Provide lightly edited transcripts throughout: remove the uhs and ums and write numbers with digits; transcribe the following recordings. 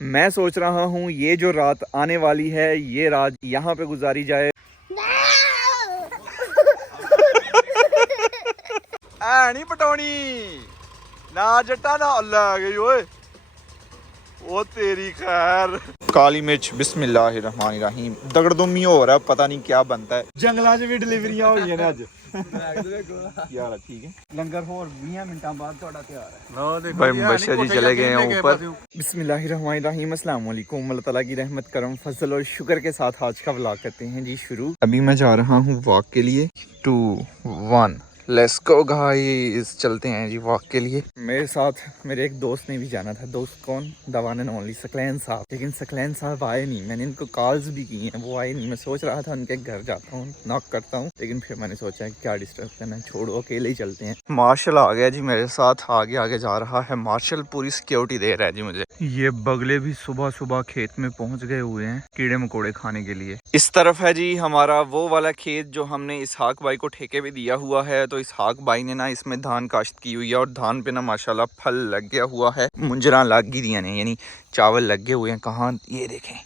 मैं सोच रहा हूँ ये जो रात आने वाली है ये रात यहाँ पे गुजारी जाए। नहीं पटौनी ना जट्टा ना अल्लाह गई ओए ओ तेरी खैर। काली मिर्च बिस्मिल्लाहिर्रहमानिर्रहीम दगड़दुमी हो रहा है, पता नहीं क्या बनता है। जंगलों से भी डिलीवरियां हो गई अज यार ठीक है। लंगर होर 20 मिनट बाद थोड़ा तैयार है भाई। मुबशर जी चले गए हैं ऊपर। बिस्मिल्लाहिर्रहमानिर्रहीम अस्सलाम वालेकुम। अल्लाह ताला की रहमत करम फजल और शुक्र के साथ आज का व्लॉग करते हैं जी शुरू। अभी मैं जा रहा हूँ वॉक के लिए। 2 1 लेट्स गो गाइस, चलते हैं जी वॉक के लिए। मेरे साथ मेरे एक दोस्त ने भी जाना था। दोस्त कौन? The one and only Saqlain साहब। लेकिन सकलैन साहब आए नहीं। मैंने इनको कॉल्स भी की हैं, वो आए नहीं। मैं सोच रहा था उनके घर जाता हूँ, नॉक करता हूँ, लेकिन फिर मैंने सोचा क्या डिस्टर्ब करना है, छोड़ो अकेले ही चलते हैं। मार्शल आ गया जी मेरे साथ, आगे आगे जा रहा है। मार्शल पूरी सिक्योरिटी दे रहा है जी मुझे। ये बगले भी सुबह सुबह खेत में पहुंच गए हुए हैं कीड़े मकोड़े खाने के लिए। इस तरफ है जी हमारा वो वाला खेत जो हमने इसहाक भाई को ठेके पे दिया हुआ है। तो इसहाक भाई ने ना इसमें धान काश्त की हुई है और धान पे ना माशाल्लाह फल लग गया हुआ है। मुंजरा लग गई दिया ने, यानी चावल लग गए हुए हैं। कहाँ? ये देखें,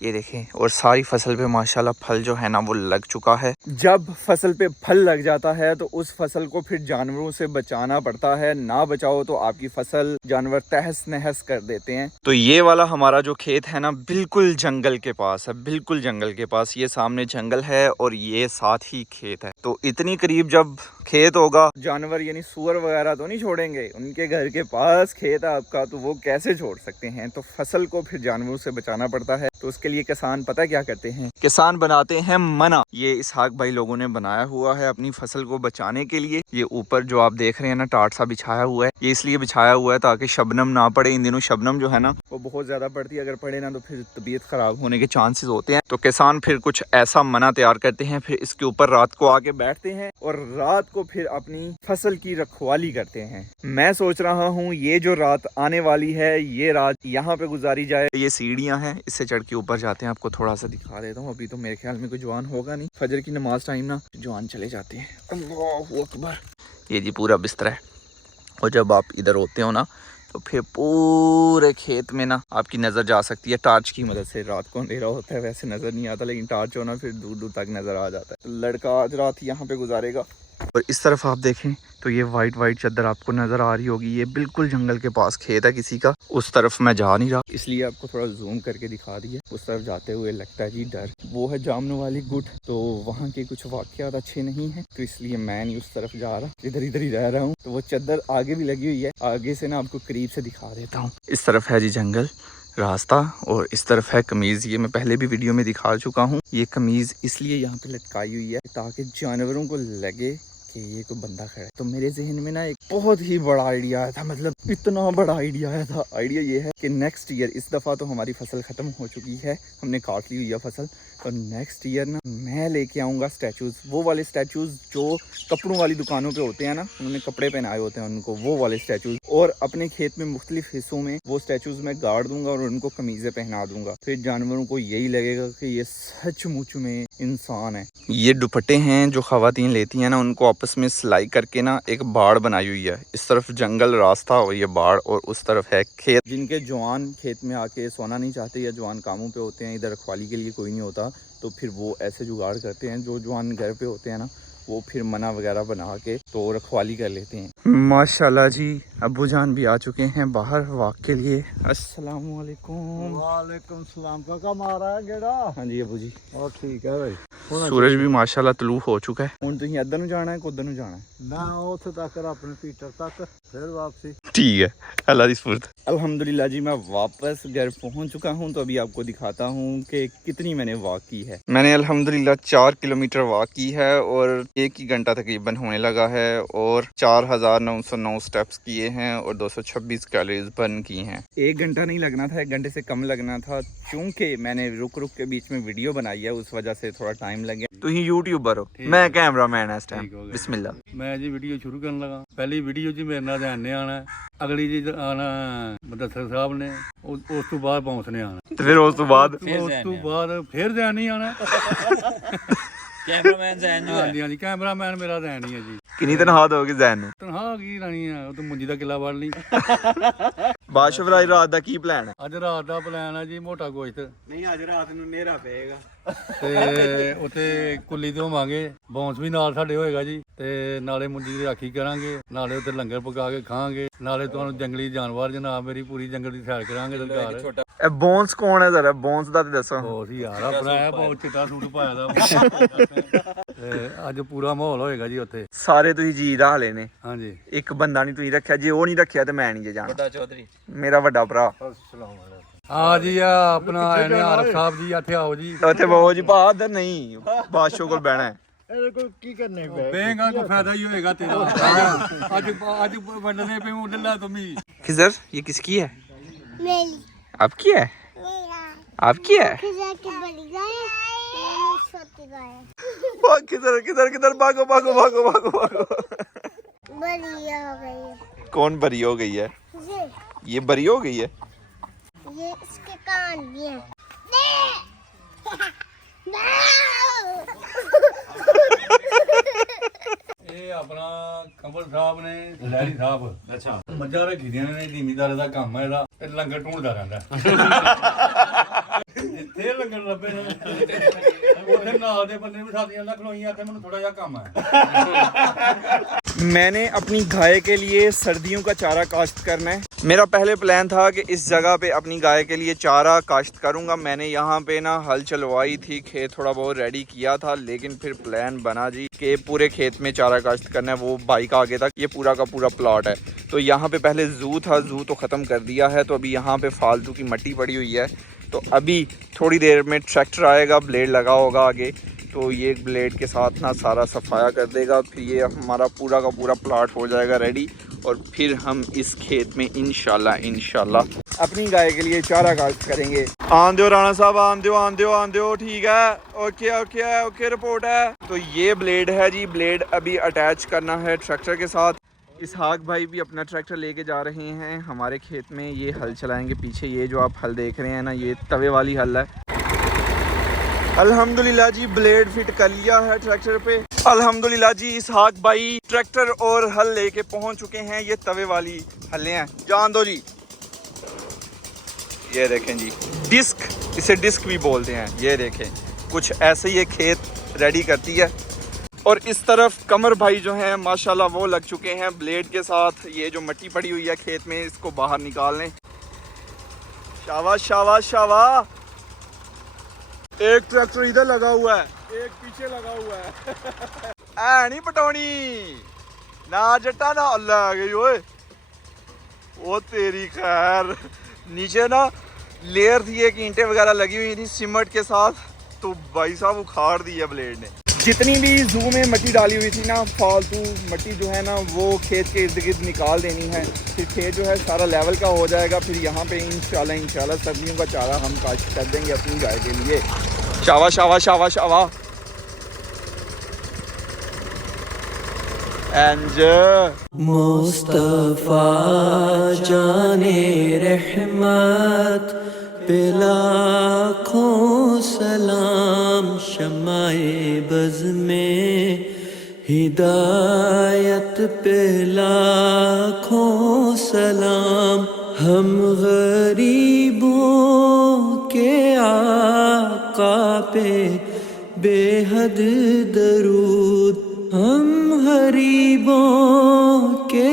ये देखें। और सारी फसल पे माशाल्लाह फल जो है ना वो लग चुका है। जब फसल पे फल लग जाता है तो उस फसल को फिर जानवरों से बचाना पड़ता है। ना बचाओ तो आपकी फसल जानवर तहस नहस कर देते हैं। तो ये वाला हमारा जो खेत है ना बिल्कुल जंगल के पास है, बिल्कुल जंगल के पास। ये सामने जंगल है और ये साथ ही खेत है। तो इतनी करीब जब खेत होगा, जानवर यानी सूअर वगैरह तो नहीं छोड़ेंगे। उनके घर के पास खेत है आपका, तो वो कैसे छोड़ सकते हैं? तो फसल को फिर जानवरों से बचाना पड़ता है। तो उसके लिए किसान पता क्या करते हैं? किसान बनाते हैं मना। ये इसहाक भाई लोगों ने बनाया हुआ है अपनी फसल को बचाने के लिए। ये ऊपर जो आप देख रहे हैं ना टाट सा बिछाया हुआ है, ये इसलिए बिछाया हुआ है ताकि शबनम ना पड़े। इन दिनों शबनम जो है ना वो बहुत ज्यादा पड़ती है। अगर पड़े ना तो फिर तबीयत खराब होने के चांसेस होते हैं। तो किसान फिर कुछ ऐसा मना तैयार करते हैं, फिर इसके ऊपर रात को आके बैठते हैं और रात को फिर अपनी फसल की रखवाली करते हैं। मैं सोच रहा हूँ ये जो रात आने वाली है ये रात यहाँ पे गुजारी जाए। ये सीढ़ियाँ हैं, इससे चढ़ के ऊपर जाते हैं। आपको थोड़ा सा दिखा देता हूँ। अभी तो मेरे ख्याल में कोई जवान होगा नहीं, फजर की नमाज टाइम ना जवान चले जाते हैं। अल्लाहू अकबर। ये जी पूरा बिस्तर है। और जब आप इधर होते हो ना तो फिर पूरे खेत में ना आपकी नज़र जा सकती है टार्च की मदद से। रात को अंधेरा होता है, वैसे नज़र नहीं आता, लेकिन टार्च हो ना फिर दूर दूर तक नज़र आ जाता है। लड़का आज रात यहाँ पे गुजारेगा। और इस तरफ आप देखें तो ये वाइट वाइट चादर आपको नज़र आ रही होगी। ये बिल्कुल जंगल के पास खेत है किसी का। उस तरफ मैं जा नहीं रहा, इसलिए आपको थोड़ा जूम करके दिखा दिया। उस तरफ जाते हुए लगता है जी डर। वो है जामन वाली गुट, तो वहाँ के कुछ वाक़यात अच्छे नहीं हैं, तो इसलिए मैं नहीं उस तरफ जा रहा, इधर इधर ही रह रहा हूँ। तो वो चादर आगे भी लगी हुई है, आगे से ना आपको करीब से दिखा देता हूँ। इस तरफ है जी जंगल रास्ता और इस तरफ है कमीज़। ये मैं पहले भी वीडियो में दिखा चुका हूँ। ये कमीज़ इसलिए यहाँ पे लटकाई हुई है ताकि जानवरों को लगे कि ये कोई बंदा खड़ा है। तो मेरे जहन में ना एक बहुत ही बड़ा आइडिया आया था, मतलब इतना बड़ा आइडिया आया था। आइडिया ये है कि नेक्स्ट ईयर, इस दफ़ा तो हमारी फसल ख़त्म हो चुकी है, हमने काट ली हुई है फसल, तो नेक्स्ट ईयर ना मैं लेके आऊँगा स्टैचूज़। वो वाले स्टैचूज़ जो कपड़ों वाली दुकानों पे होते हैं ना, उन्होंने कपड़े पहनाए होते हैं उनको, वो वाले स्टैचूज़। और अपने खेत में मुख्तलिफ हिस्सों में वो स्टैचूज़ मैं गाड़ दूंगा और उनको कमीज़ें पहना दूंगा। फिर जानवरों को यही लगेगा कि ये सचमुच में इंसान है। ये दुपट्टे हैं जो ख़वातीन लेती हैं ना, उनको आपस में सिलाई करके ना एक बाड़ बनाई हुई है। इस तरफ जंगल रास्ता और ये बाड़, और उस तरफ है खेत। जिनके जवान खेत में आके सोना नहीं चाहते या जवान कामों पे होते हैं, इधर रखवाली के लिए कोई नहीं होता, तो फिर वो ऐसे जुगाड़ करते हैं। जो जवान घर पे होते हैं ना वो फिर मना वगैरह बना के तो रखवाली कर लेते हैं। माशाल्लाह जी अब्बू जान भी आ चुके हैं बाहर वॉक के लिए। अस्सलाम वालेकुम। वालेकुम सलाम। काका मारा है गेड़ा? हाँ जी अब्बू जी। और ठीक है भाई। सूरज भी माशाल्लाह तलू हो चुका है। हुण तुसीं इधर नूं जाना है कि उधर नूं जाना है? ना उत्थे तक अपने पीटर तक फिर वापसी। ठीक है, अल्लाह दी सुपुर्द। अल्हम्दुलिल्लाह जी मैं वापस घर पहुंच चुका हूं। तो अभी आपको दिखाता हूं कि कितनी मैंने वॉक की है। मैंने अल्हम्दुलिल्लाह 4 किलोमीटर वॉक की है और 1 ही घंटा तकरीबन होने लगा है और 4909 स्टेप्स किए हैं और 226 कैलोरीज बर्न की हैं। 1 घंटा नहीं लगना था, 1 घंटे से कम लगना था, चूंकि मैंने रुक रुक के बीच में वीडियो बनाई है, उस वजह से थोड़ा टाइम लग गया। तुसीं यूट्यूबर हो, मैं कैमरामैन है इस टाइम। बिस्मिल्लाह। मैं जी वीडियो शुरू करने लगा। पहली वीडियो जी मेरे नाल ध्यान ने आना, अगली जी आना मुदस्सर साहब ने, उस तो बाद बौंस ने आना, फिर उस तो बाद फिर ध्यान नहीं आना। कैमरामैन जैन जो है। हाँ जी कैमरामैन मेरा ध्यान ही है जी। किन्नी तनख्वाह दोगे जैन ਨੂੰ ਤਨਖਾਹ ਕੀ ਲੈਣੀ ਆ ਉਹ ਤਾਂ ਮੁੰਜੀ ਦਾ ਕਿੱਲਾ ਵੜ ਲਈ ਬਾਦਸ਼ਾਹ ਫਰਾਈ ਰਾਤ ਦਾ ਕੀ ਪਲਾਨ ਹੈ ਅੱਜ ਰਾਤ ਦਾ ਪਲਾਨ ਆ ਜੀ ਮੋਟਾ ਗੋਸ਼ਤ ਨਹੀਂ ਅੱਜ ਰਾਤ ਨੂੰ ਹਨੇਰਾ ਪਏਗਾ ਤੇ ਉੱਥੇ ਕੁੱਲੀ ਤੋਂ ਹੋਵਾਂਗੇ ਬੌਂਸ ਵੀ ਨਾਲ ਸਾਡੇ ਹੋਏਗਾ ਜੀ ਤੇ ਨਾਲੇ ਮੁੰਜੀ ਦੀ ਰਾਖੀ ਕਰਾਂਗੇ ਨਾਲੇ ਉੱਥੇ ਲੰਗਰ ਪਕਾ ਕੇ ਖਾਵਾਂਗੇ ਨਾਲੇ ਤੁਹਾਨੂੰ ਜੰਗਲੀ ਜਾਨਵਰ ਜਨਾਬ ਮੇਰੀ ਪੂਰੀ ਜੰਗਲ ਦੀ ਸੈਰ ਕਰਾਂਗੇ ਸਰਕਾਰ ਇਹ ਬੌਂਸ ਕੌਣ ਹੈ ਜ਼ਰਾ ਬੌਂਸ ਦਾ ਤੇ ਦੱਸੋ ਬਹੁਤ ਹੀ ਯਾਰ ਆਪਣਾ ਹੈ ਬਹੁਤ ਚਿੱਟਾ ਸੂਟ ਪਾਇਆ ਦਾ ਤੇ ਅੱਜ ਪੂਰਾ ਮਾਹੌਲ ਹੋਏਗਾ ਜੀ ਉੱਥੇ ਸਾਰੇ ਤੁਸੀਂ ਜੀ ਰਾਲੇ ਨੇ ਹਾਂਜੀ ਇੱਕ ਬੰਦਾ ਨਹੀਂ ਤੁਸੀਂ ਰੱਖਿਆ ਜੇ ਉਹ ਨਹੀਂ ਰੱਖਿਆ ਤੇ ਮੈਂ ਨਹੀਂ ਜੇ ਜਾਣਾ ਵੱਡਾ ਚੌਧਰੀ ਮੇਰਾ ਵੱਡਾ ਭਰਾ ਆ ਜੀ ਆ ਆਪਣਾ ਆਏ ਨੇ ਆਰਫ ਸਾਹਿਬ ਜੀ ਇੱਥੇ ਆਓ ਜੀ ਉੱਥੇ ਬਹੁ ਜੀ ਬਹਾਦਰ ਨਹੀਂ ਬਾਦਸ਼ਾਹ ਕੋਲ ਬਹਿਣਾ ਹੈ ਇਹਦੇ ਕੋਲ ਕੀ ਕਰਨੇ ਪਏ ਬੇਗਾ ਕੋ ਫਾਇਦਾ ਹੀ ਹੋਏਗਾ ਤੇਰਾ ਅੱਜ ਵੰਡਨੇ ਪਏ ਮੁੰਡਲਾ ਤੁਮੀ खिजर ये किसकी है मेरी आपकी है मेरा आपकी है खिजा की बड़ी गाय है मेरी छोटी गाय है किधर किधर किधर भागो भागो भागो भागो भागो बड़ी हो गई है कौन बरी हो गई है ये बरी हो गई है ये इसके कान भी हैं ਇਹ ਆਪਣਾ ਕੰਬਲ ਸਾਹਿਬ ਨੇ ਲਹਿਰੀ ਸਾਹਿਬ ਅੱਛਾ ਮੱਝਾਂ ਰੱਖੀ ਦੀਆਂ ਨੇ ਜ਼ਿਮੀਦਾਰ ਦਾ ਕੰਮ ਹੈ ਇਹਦਾ ਤੇ ਲੰਗਰ ਢੂੰਡਦਾ ਰਹਿੰਦਾ ਜਿੱਥੇ ਲੰਗਰ ਲੱਭੇ ਨੇ ਉਹਦੇ ਨਾਲ ਦੇ ਬੰਦੇ ਵੀ ਸਾਥੀਆਂ ਨਾਲ ਖਲੋਈਆਂ ਤੇ ਮੈਨੂੰ ਥੋੜਾ ਜਿਹਾ ਕੰਮ ਹੈ मैंने अपनी गाय के लिए सर्दियों का चारा काश्त करना है मेरा पहले प्लान था कि इस जगह पे अपनी गाय के लिए चारा काश्त करूंगा मैंने यहाँ पे ना हल चलवाई थी खेत थोड़ा बहुत रेडी किया था लेकिन फिर प्लान बना जी कि पूरे खेत में चारा काश्त करना है वो बाइक आगे तक ये पूरा का पूरा प्लॉट है तो यहाँ पे पहले ज़ू था ज़ू तो ख़त्म कर दिया है तो अभी यहाँ पे फालतू की मट्टी पड़ी हुई है तो अभी थोड़ी देर में ट्रैक्टर आएगा ब्लेड लगा होगा आगे तो ये ब्लेड के साथ ना सारा सफाया कर देगा फिर ये हमारा पूरा का पूरा प्लॉट हो जाएगा रेडी और फिर हम इस खेत में इंशाल्लाह अपनी गाय के लिए चारा काश्त करेंगे आन दो राणा साहब आन दो ठीक है ओके रिपोर्ट है तो ये ब्लेड है जी ब्लेड अभी अटैच करना है ट्रैक्टर के साथ इसहाक भाई भी अपना ट्रैक्टर लेके जा रहे हैं हमारे खेत में ये हल चलाएंगे पीछे ये जो आप हल देख रहे हैं ना ये तवे वाली हल है अल्हम्दुलिल्लाह जी ब्लेड फिट कर लिया है ट्रैक्टर पे अल्हम्दुलिल्लाह जी इसहाक भाई ट्रैक्टर और हल लेके पहुंच चुके हैं ये तवे वाली हलें हैं जान दो जी ये देखें जी डिस्क इसे डिस्क भी बोलते हैं ये देखें कुछ ऐसे ही ये खेत रेडी करती है और इस तरफ कमर भाई जो हैं माशाल्लाह वो लग चुके हैं ब्लेड के साथ ये जो मिट्टी पड़ी हुई है खेत में इसको बाहर निकाल लें शाबाश शाबाश शाबाश एक ट्रैक्टर इधर लगा हुआ है एक पीछे लगा हुआ है ऐ नहीं पटौनी ना जट्टा ना अल्लाह आ गई ओए वो तेरी खैर नीचे ना लेयर थी एक ईंटें वगैरह लगी हुई थी सीमेंट के साथ तो भाई साहब उखाड़ दी है ब्लेड ने जितनी भी ज़ू में मिट्टी डाली हुई थी ना फालतू मिट्टी जो है ना वो खेत के इर्द गिर्द निकाल देनी है फिर खेत जो है सारा लेवल का हो जाएगा फिर यहाँ पे इंशाल्लाह सब्जियों का चारा हम काश्त कर देंगे अपनी गाय के लिए शावा शावा शावा शावा मुस्तफा जाने रहमत पे लाखों सलाम शमाए बज़ में हिदायत पे लाखों सलाम हम गरीबों के आका पे बेहद दरूद हम गरीबों के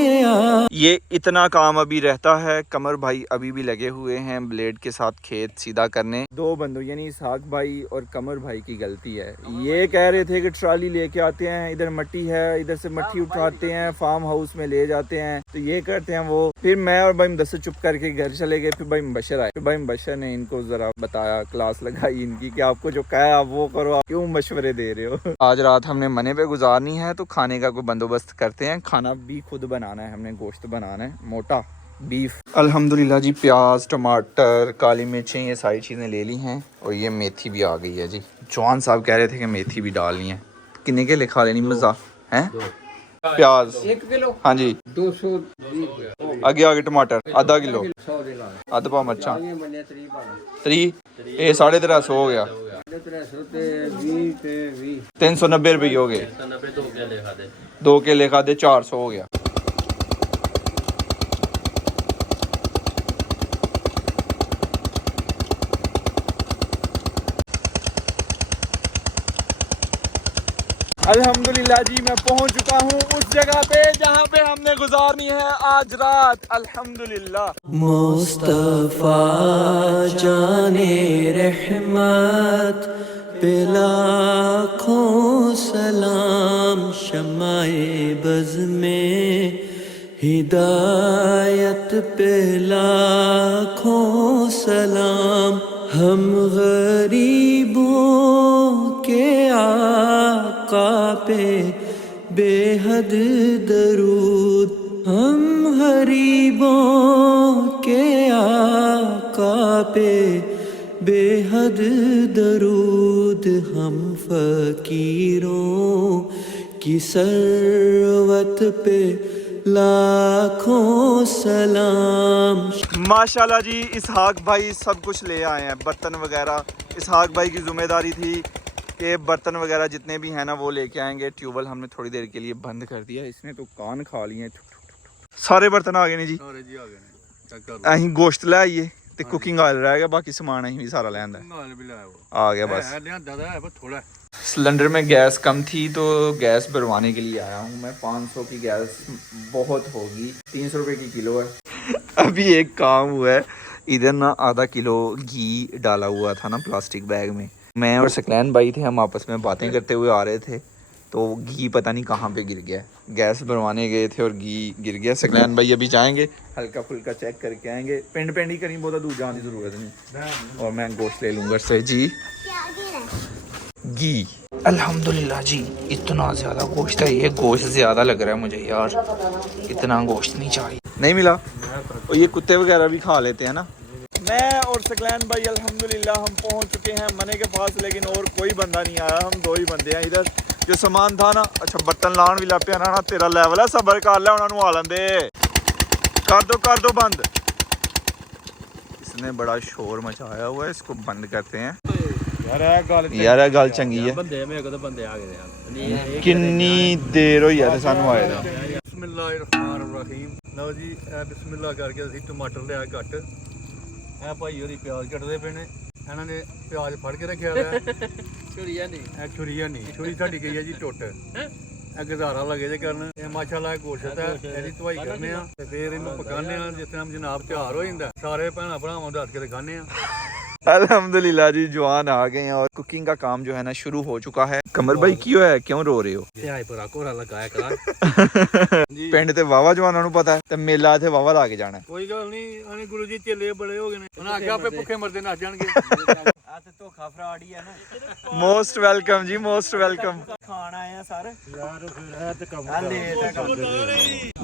ये इतना काम अभी रहता है कमर भाई अभी भी लगे हुए हैं ब्लेड के साथ खेत सीधा करने दो बंदों यानी इसहाक भाई और कमर भाई की गलती है ये कह रहे थे कि ट्राली लेके आते हैं इधर मट्टी है इधर से मट्टी उठाते हैं फार्म हाउस में ले जाते हैं तो ये करते हैं वो फिर मैं और भाई मुदस्सिर चुप करके घर चले गए फिर भाई मुबशर आए फिर भाई मुबशर ने इनको जरा बताया क्लास लगाई इनकी कि आपको जो कहा आप वो करो आप क्यों मशवरे दे रहे हो आज रात हमने मने पे गुजारनी है तो खाने का कोई बंदोबस्त करते हैं खाना भी खुद बनाना है हमने गोश्त बनाना है मोटा बीफ अल्हम्दुलिल्लाह जी प्याज टमाटर काली मिर्चें ये सारी चीज़ें ले ली हैं और ये मेथी भी आ गई है जी जवान साहब कह रहे थे कि मेथी भी डालनी है किन्ने के लिखा लेनी मज़ा है प्याज 1 किलो हाँ जी 220 आगे आगे टमाटर आधा किलो आधा पाव मर्चा 3 350 हो गया 390 रुपये हो गए 2 केले खाधे 400 हो गया। अल्हम्दुलिल्लाह जी मैं पहुंच चुका हूं उस जगह पे जहां पे हमने गुजारनी है आज रात। अल्हम्दुलिल्लाह। मुस्तफा जाने रहमत पे लाखों सलाम, शमाए बज़ में हिदायत पे लाखों सलाम, हम गरीबों के आका पे बेहद दरूद, हम गरीबों के आका पे बेहद दरूद, हम फकीरों की सरवत पे लाखों सलाम। माशाल्लाह जी इसहाक भाई सब कुछ ले आए हैं, बर्तन वगैरह। इसहाक भाई की जिम्मेदारी थी कि बर्तन वगैरह जितने भी हैं ना वो लेके आएंगे। ट्यूबवेल हमने थोड़ी देर के लिए बंद कर दिया, इसने तो कान खा लिए। सारे बर्तन आ गए ने जी, सारे जी आ गए ने, चेक कर लो। अहीं गोश्त ले आइए ते कुकिंग ऑयल रह गया, बाकी सामान अहीं भी सारा ले आंदा नाल भी लाया वो आ गया बस। है दादा है पर थोड़ा सिलेंडर में गैस कम थी तो गैस भरवाने के लिए आया हूँ मैं। 500 की गैस बहुत होगी, 300 रुपये की किलो है। अभी एक काम हुआ है, इधर ना आधा किलो घी डाला हुआ था ना प्लास्टिक बैग में। मैं और सकलैन भाई थे, हम आपस में बातें करते हुए आ रहे थे तो घी पता नहीं कहाँ पे गिर गया। गैस भरवाने गए थे और घी गिर गया। सकलैन भाई अभी जाएंगे, हल्का फुल्का चेक करके आएंगे। पिंड पिंड ही कहीं बहुत दूर जाने की ज़रूरत नहीं, और मैं गोश्त ले लूँगा से जी। घी अल्हम्दुलिल्लाह जी, इतना ज़्यादा गोश्त है, ये गोश्त ज़्यादा लग रहा है मुझे यार, इतना गोश्त नहीं चाहिए। नहीं मिला और ये कुत्ते वगैरह भी खा लेते हैं ना। मैं और सकलैन भाई अल्हम्दुलिल्लाह हम पहुंच चुके हैं मने के पास, लेकिन और कोई बंदा नहीं आया, हम 2 ही बंदे हैं इधर। जो सामान था ना, अच्छा बर्तन लान भी लग पे ना, तेरा लेवल है, सबर कर ले, उन्होंने आ लेंदे। कर दो बंद। इसने बड़ा शोर मचाया हुआ है, इसको बंद करते हैं यार। गल चंगी है, किन्नी देर होई है सानू आए दा। बिस्मिल्लाहिर्रहमानिर्रहीम। लो जी बिस्मिल्लाह करके ਅਸੀਂ टमाटर लिया घट है भाई होरी प्याज कटदे पे ने, ਇਹਨਾਂ ਨੇ प्याज फड़ के रखिया है। छुरीया नहीं छुरी साडी गई है जी टुट, ਇਹ ਗੁਜ਼ਾਰਾ लगे जे करन। ਇਹ माशाअल्लाह गोश्त है, ਇਹਦੀ ਧਵਾਈ करने आ ਤੇ ਫਿਰ ਇਹਨੂੰ ਪਕਾਉਂਦੇ ਆ। जिस टाइम जनाब ਤਿਆਰ हो ਜਾਂਦਾ सारे भैन भरावां दस के दिखाने आ। अल्हम्दुलिल्लाह जी जवान आ गए हैं और कुकिंग का काम जो है ना शुरू हो चुका है। कमर भाई क्यों है, क्यों रो रहे हो? पिंड ते वावा जवाना नूं पता है ते मेला इत्थे वावा ला के जाना है। कोई गल नहीं, अने गुरु जी चेले बड़े हो गए ने, उन्हें आख्या आपे भुखे मरदे नस जाणगे। धोखा फ्रॉड ही है ना। मोस्ट वेलकम जी, मोस्ट वेलकम। खान आए हैं सर यार, फिर कम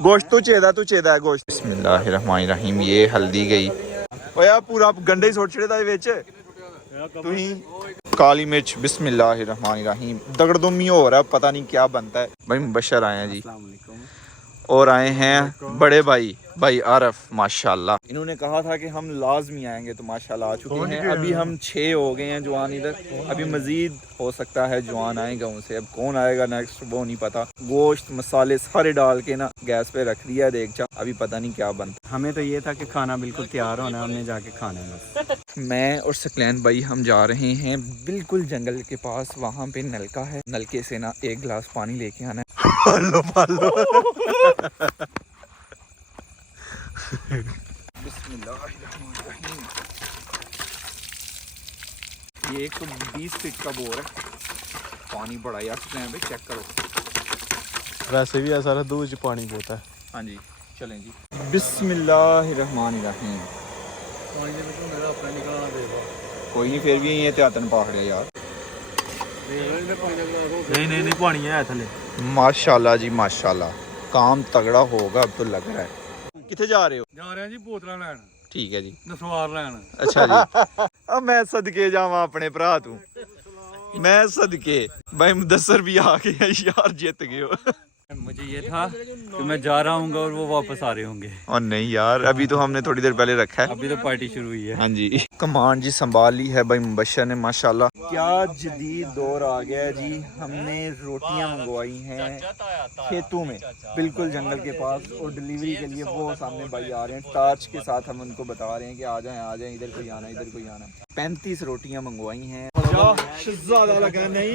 गोश्त तू चेदा है गोश्त। बिस्मिल्लाहिर्रहमानिर्रहीम। ये हल्दी गई ओ यार, पूरा गंडे ही सुट छड़े दा विच तुही। काली मिर्च बिस्मिल्लाहिर्रहमानिर्रहीम। दगड़दुमी हो रहा है, पता नहीं क्या बनता है। भाई मुबशर आए हैं जी, और आए हैं बड़े भाई आरफ माशाल्लाह। इन्होंने कहा था कि हम लाजमी आएंगे तो माशाल्लाह आ चुके हैं। अभी हम 6 हो गए हैं जवान इधर, अभी मजीद हो सकता है जवान आए गाँव से। अब कौन आएगा नेक्स्ट वो नहीं पता। गोश्त मसाले सारे डाल के ना गैस पे रख दिया देख, अभी पता नहीं क्या बनता। हमें तो ये था कि खाना बिल्कुल तैयार होना, हमने जाके खाना है। मैं और सकलैन भाई हम जा रहे हैं बिल्कुल जंगल के पास, वहाँ पे नलका है, नलके से ना 1 गिलास पानी लेके आना है। पालो बिस्मिल्लाहिर्रहमानिर्रहीम। ये 120 फीट का बोर है, पानी बड़ा यार भाई, चेक करो। वैसे भी ऐसा दूध च पानी बहुत है। हाँ जी चलें जी। बिस्मिल्लाहिर्रहमानिर्रहीम। पानी दे विचों मेरा अपना निकालना देगा। कोई नहीं, फिर भी ये त्यातन पाखड़िया यार। नहीं पानी है थले। माशाल्लाह जी माशाल्लाह, काम तगड़ा होगा अब तो लग रहा है। किथे जा रहे हो? जा रहे हैं जी बोतल लैन, ठीक है जी, नसवार लैन। अच्छा जी। अब मैं सदके जावा अपने भरा तू, मैं सदके। भाई मुदस्सर भी आ गया यार, जीत गए हो। मुझे ये था कि मैं जा रहा हूँ और वो वापस आ रहे होंगे। और नहीं यार, अभी तो हमने थोड़ी देर पहले रखा है। अभी तो पार्टी शुरू हुई है। हाँ जी, कमान जी संभाल ली है भाई मुबशर ने माशाल्लाह। क्या जदीद दौर आ गया है जी। हमने रोटियां मंगवाई हैं खेतों में, बिल्कुल जंगल के पास, और डिलीवरी के लिए वो सामने भाई आ रहे हैं टार्च के साथ। हम उनको बता रहे हैं कि आ जाएं, इधर कोई आना, इधर कोई आना। 35 रोटियां मंगवाई हैं। ज्यादा लगा नहीं,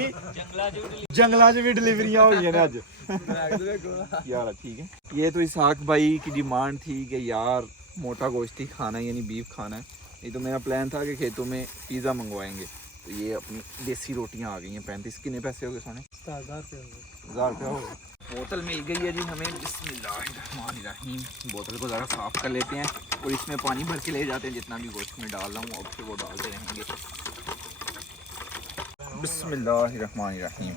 जंगला च भी डिलीवरियां हो गई हैं आज यार। ठीक है, ये तो इसहाक भाई की डिमांड थी कि यार मोटा गोश्त ही खाना है, यानी बीफ खाना है। ये तो मेरा प्लान था कि खेतों में पिज़्ज़ा मंगवाएंगे। तो ये अपनी देसी रोटियां आ गई हैं। 35 कितने पैसे हो गए सोने? 1000 रुपया हो गए। बोतल मिल गई है जी हमें। बिस्मिल्लाहिर्रहमानिर्रहीम। बोतल को ज़रा साफ़ कर लेते हैं और इसमें पानी भर के ले जाते हैं। जितना भी गोश्त में डाल रहा हूँ अब से वो डालते रहेंगे। बिस्मिल्लाहिर्रहमानिर्रहीम।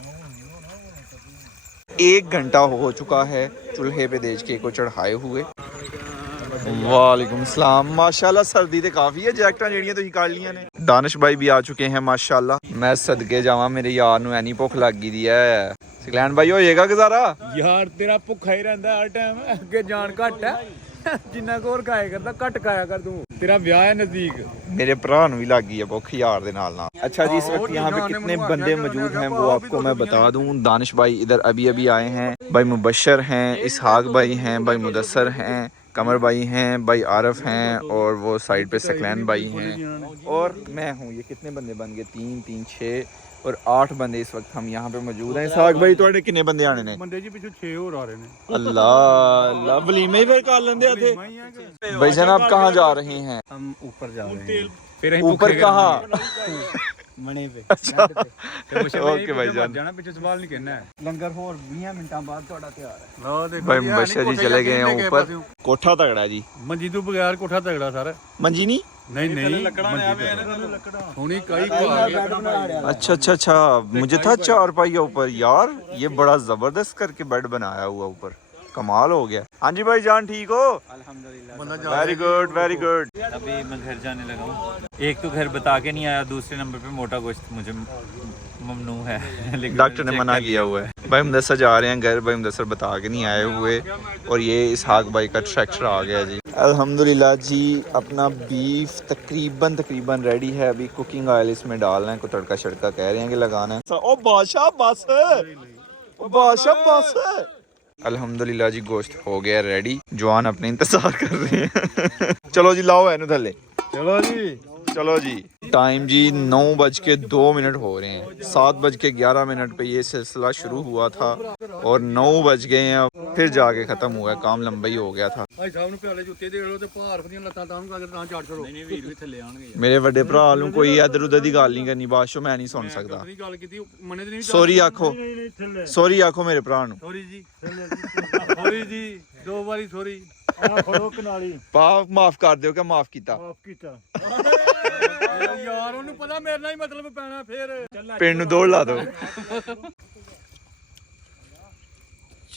1 घंटा हो चुका है चूल्हे पे देज के को चढ़ाए हुए। वालेकुम सलाम। माशाल्लाह सर्दी ते काफ़ी है। जैकटां जेहड़ियां तुसीं काढ़ लियां ने। दानिश भाई भी आ चुके हैं माशाल्लाह। मैं सदके जावां, मेरे यार नूं ऐनी भुख लग गई दी है। सिकलैन भाई होएगा गुजारा? यार तेरा भुखा ही रहंदा हर टाइम, अगे जान घट है जिन्ना कोर खाया करदा घट खाया कर तू। तेरा ब्याह है नजदीक। मेरे भरा नूं भी लग गई है भुख यार दे नाल नाल। अच्छा जी, इस वक्त यहाँ पे कितने बंदे मौजूद हैं वो आपको मैं बता दूं। दानिश भाई इधर अभी अभी आए हैं, भाई मुबशर हैं, इसहाक भाई हैं, भाई मुदस्सर हैं, कमर भाई हैं, भाई आरफ हैं, और वो साइड पे सकलैन भाई हैं, और मैं हूँ। ये कितने बंदे बन गए? 3 3 6 और 8 बंदे इस वक्त हम यहाँ पे मौजूद हैं। इसहाक भाई तुहाडे कितने बंदे आने ने? बंदे जी पिछू 6 और आ रहे ने। अल्लाह अल्लाह, वलीमे ही फिर कर लेंदे आते। भाई जान आप कहाँ जा रहे हैं? हम ऊपर जा रहे हैं। फिर ऊपर कहाँ? मने पे। अच्छा ओके भाई जान। जाना पीछे सवाल नहीं कहना है। लंगर होर 20 मिनटां बाद ਤੁਹਾਡਾ ਤਿਆਰ है। लो देखो भाई मुबशर जी चले गए हैं ऊपर। कोठा तगड़ा है जी। मंजी तो बगैर कोठा तगड़ा सारा। मंजी नहीं? नहीं लकड़ा सोनी कई को आ गया। अच्छा अच्छा अच्छा, मुझे था 4 पाई ऊपर। यार ये बड़ा जबरदस्त करके बेड बनाया हुआ ऊपर, कमाल हो गया। हाँ जी भाई जान ठीक हो? अल्हम्दुलिल्लाह। Very good very good. अभी मैं घर जाने लगा हूँ। एक तो घर बता के नहीं आया, दूसरे नंबर पे मोटा गोश्त मुझे ममनू है लेकिन डॉक्टर ने मना किया हुआ है। भाई मुदस्सर जा रहे हैं घर। भाई मुदस्सर बता के नहीं आए हुए, और ये इसहाक भाई का ट्रैक्टर आ गया जी। अल्हम्दुलिल्लाह जी, अपना बीफ तकरीबन रेडी है। अभी कुकिंग ऑयल इसमें डालना है, को तड़का शड़का कह रहे हैं कि लगाना है। ओ बादशाह बस, ओ बादशाह बस। अल्हम्दुलिल्लाह जी गोश्त हो गया रेडी। जवान अपने इंतजार कर रहे हैं चलो जी लाओ है थले। चलो जी चलो जी। टाइम जी 9:02 हो रहे हैं। 7:11 पे ये सिलसिला शुरू हुआ था और 9 बज गए हैं। फिर जाके खत्म हुआ है। काम लंबा ही हो गया था। भाई साहब ਨੂੰ ਪਿਆਲੇ ਜੁੱਤੇ ਦੇ ਲੋ ਤੇ ਭਾਰ ਦੀਆਂ ਲੱਤਾਂ ਤਾਂ ਨੂੰ ਅਗਰ ਤਾਂ ਝਾੜ ਛੜੋ। ਨਹੀਂ ਵੀਰ ਵੀ ਥੱਲੇ ਆਉਣਗੇ। मेरे ਵੱਡੇ ਭਰਾ ਨੂੰ ਕੋਈ ਇੱਧਰ ਉੱਧਰ ਦੀ ਗੱਲ ਨਹੀਂ ਕਰਨੀ। ਬਾਦਸ਼ਾਹ ਮੈਂ ਨਹੀਂ ਸੁਣ ਸਕਦਾ। ਨਹੀਂ ਗੱਲ ਕੀਤੀ ਮਨੇ ਤੇ ਨਹੀਂ। ਸੌਰੀ ਆਖੋ, ਸੌਰੀ ਆਖੋ ਮੇਰੇ ਭਰਾ ਨੂੰ। ਸੌਰੀ ਜੀ ਸੌਰੀ ਜੀ 2 ਵਾਰੀ ਸੌਰੀ। ਆ ਫੜੋ ਕਨਾਲੀ ਪਾ ਮਾਫ ਕਰ ਦਿਓ ਕਿ ਮਾਫ ਕੀਤਾ। ਮਾਫ ਕੀਤਾ ਯਾਰ ਉਹਨੂੰ ਪਤਾ ਮੇਰੇ ਨਾਲ ਹੀ ਮਤਲਬ ਪੈਣਾ ਫੇਰ। ਪਿੰਡ ਨੂੰ ਦੌੜ ਲਾ ਦੋ।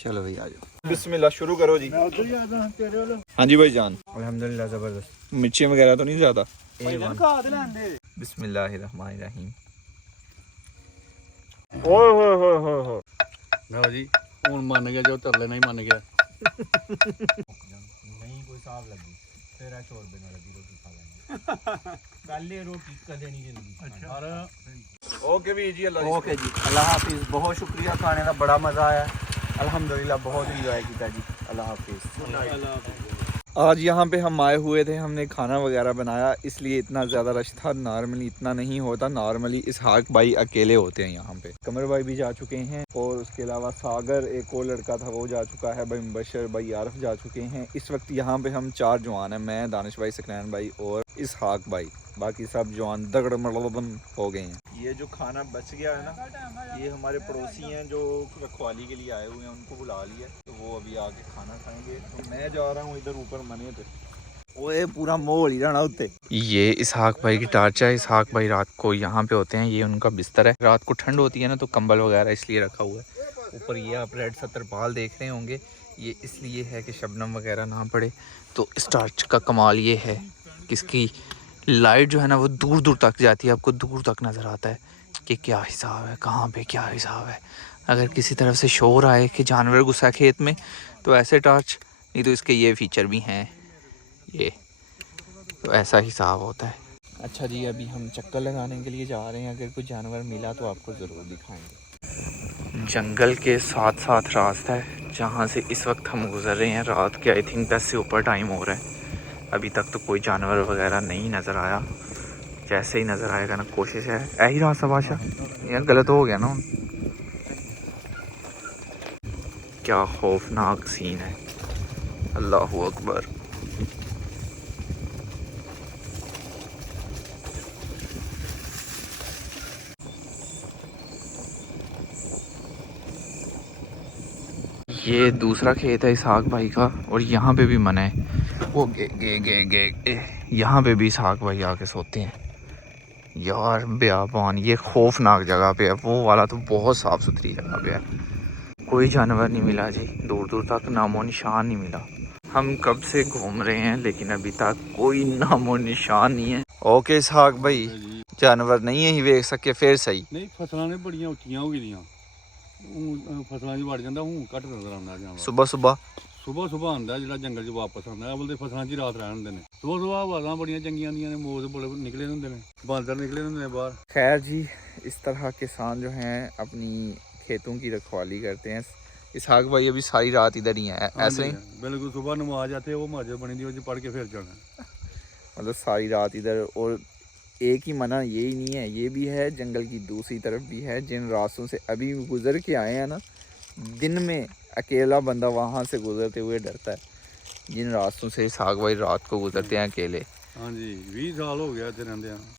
चलो भाई आ जाओ। बिस्मिल्लाह शुरू करो जी। मैं उधर ही आता हूं तेरे वाला। हाँ जी भाई जान। अल्हम्दुलिल्लाह जबरदस्त। मिर्ची वगैरह तो नहीं ज्यादा? खाद लांदे। बिस्मिल्लाहिर्रहमानिर्रहीम। ओए होए होए होए होए। ਲਓ ਜੀ ਹੁਣ ਮੰਨ ਗਿਆ ਜੋ ਤਰਲੇ ਨਹੀਂ ਮੰਨ ਗਿਆ। नहीं कोई साफ लगी तेरा शोर बिना लगी रोटी खा लेंगे। पहले रोटी कदे नहीं जिंदगी। अच्छा ओके भी जी अल्लाह। ओके जी अल्लाह हाफिज। बहुत शुक्रिया, खाने का बड़ा मजा आया। अल्हम्दुलिल्लाह बहुत इंजॉय किया जी। अल्लाह हाफिज। आज यहाँ पे हम आए हुए थे, हमने खाना वगैरह बनाया, इसलिए इतना ज़्यादा रश था। नॉर्मली इतना नहीं होता। नॉर्मली इसहाक भाई अकेले होते हैं यहाँ पे। कमर भाई भी जा चुके हैं, और उसके अलावा सागर एक और लड़का था वो जा चुका है। भाई मुबशर भाई आरफ जा चुके हैं। इस वक्त यहाँ पे हम 4 जवान हैं, मैं, दानिश भाई, सकलैन भाई और इसहाक भाई। बाकी सब जवान दगड़ मलबम हो गए हैं। ये जो खाना बच गया है ना, ये हमारे पड़ोसी हैं जो रखवाली के लिए आए हुए हैं, उनको बुला लिया, तो वो अभी आके खाना खाएंगे। तो मैं जा रहा हूँ इधर ऊपर मने पे। ओए पूरा माहौल ही रहना उत्ते। ये इसहाक भाई की टार्च है। इसहाक भाई रात को यहाँ पे होते हैं, ये उनका बिस्तर है। रात को ठंड होती है ना, तो कंबल वगैरह इसलिए रखा हुआ है। ऊपर ये आप रेड 70 पाल देख रहे होंगे, ये इसलिए है कि शबनम वगैरह ना पड़े। तो इस टार्च का कमाल ये है कि इसकी लाइट जो है ना वो दूर दूर तक जाती है, आपको दूर तक नज़र आता है कि क्या हिसाब है, कहाँ पे क्या हिसाब है। अगर किसी तरफ से शोर आए कि जानवर घुसा है खेत में तो ऐसे टॉर्च, नहीं तो इसके ये फीचर भी हैं, ये तो ऐसा हिसाब होता है। अच्छा जी, अभी हम चक्कर लगाने के लिए जा रहे हैं। अगर कोई जानवर मिला तो आपको ज़रूर दिखाएंगे। जंगल के साथ साथ रास्ता है जहाँ से इस वक्त हम गुज़र रहे हैं। रात के आई थिंक 10 से ऊपर टाइम हो रहा है। अभी तक तो कोई जानवर वगैरह नहीं नज़र आया। जैसे ही नज़र आएगा ना, कोशिश है यही रास्ता बादशाह, यार गलत हो गया ना। क्या खौफनाक सीन है, अल्लाह अकबर। ये दूसरा खेत है इसहाक भाई का, और यहाँ पे भी मना है। वो गे गे गे गे यहाँ पे भी इसहाक भाई आके सोते हैं। यार बियाबान, ये खौफनाक जगह पे है। वो वाला तो बहुत साफ़ सुथरी जगह पे है। कोई जानवर नहीं मिला जी, दूर दूर तक नामो निशान नहीं मिला। हम कब से घूम रहे हैं लेकिन अभी तक कोई नामो निशान नहीं है। ओके इसहाक भाई, जानवर नहीं है ही वेख सके फिर सही। नहीं फसलां ने बड़ियां उच्चियां हो गईਆਂ, फसलां 'ਚ ਵੜ ਜਾਂਦਾ, ਹੁਣ ਘੱਟ ਨਜ਼ਰ ਆਉਂਦਾ ਜਾਨਵਰ। सुबह सुबह ਸੁਬਹ ਆਉਂਦਾ ਜਿਹੜਾ ਜੰਗਲ 'ਚ ਵਾਪਸ ਆਉਂਦਾ, ਅਵਲ ਦੇ ਫਸਲਾਂ 'ਚ ਹੀ ਰਾਤ ਰਹਿ ਹੁੰਦੇ ਨੇ। ਸੁਬਹ ਆਵਾਜ਼ਾਂ ਬੜੀਆਂ ਚੰਗੀਆਂ ਆਉਂਦੀਆਂ ਨੇ, ਮੋਰ ਬੜੇ ਨਿਕਲੇ ਹੁੰਦੇ ਨੇ, ਬਾਂਦਰ ਨਿਕਲੇ ਹੁੰਦੇ ਨੇ ਬਾਹਰ। खैर जी, इस तरह किसान जो हैं अपनी खेतों की रखवाली करते हैं। इसहाक भाई अभी सारी रात इधर ही है ऐसे ही, बिल्कुल सुबह नमाज आते वो मस्जिद बनी थी, वो पढ़ के फिर जाना। मतलब सारी रात इधर। और एक ही मना यही नहीं है, ये भी है जंगल की दूसरी तरफ भी है। जिन रास्तों से अभी गुजर के आए हैं ना, दिन में अकेला बंदा वहाँ से गुजरते हुए डरता है। जिन रास्तों से इसहाक भाई रात को गुजरते हैं अकेले। हाँ जी, 20 साल हो गया इतने रहंदे।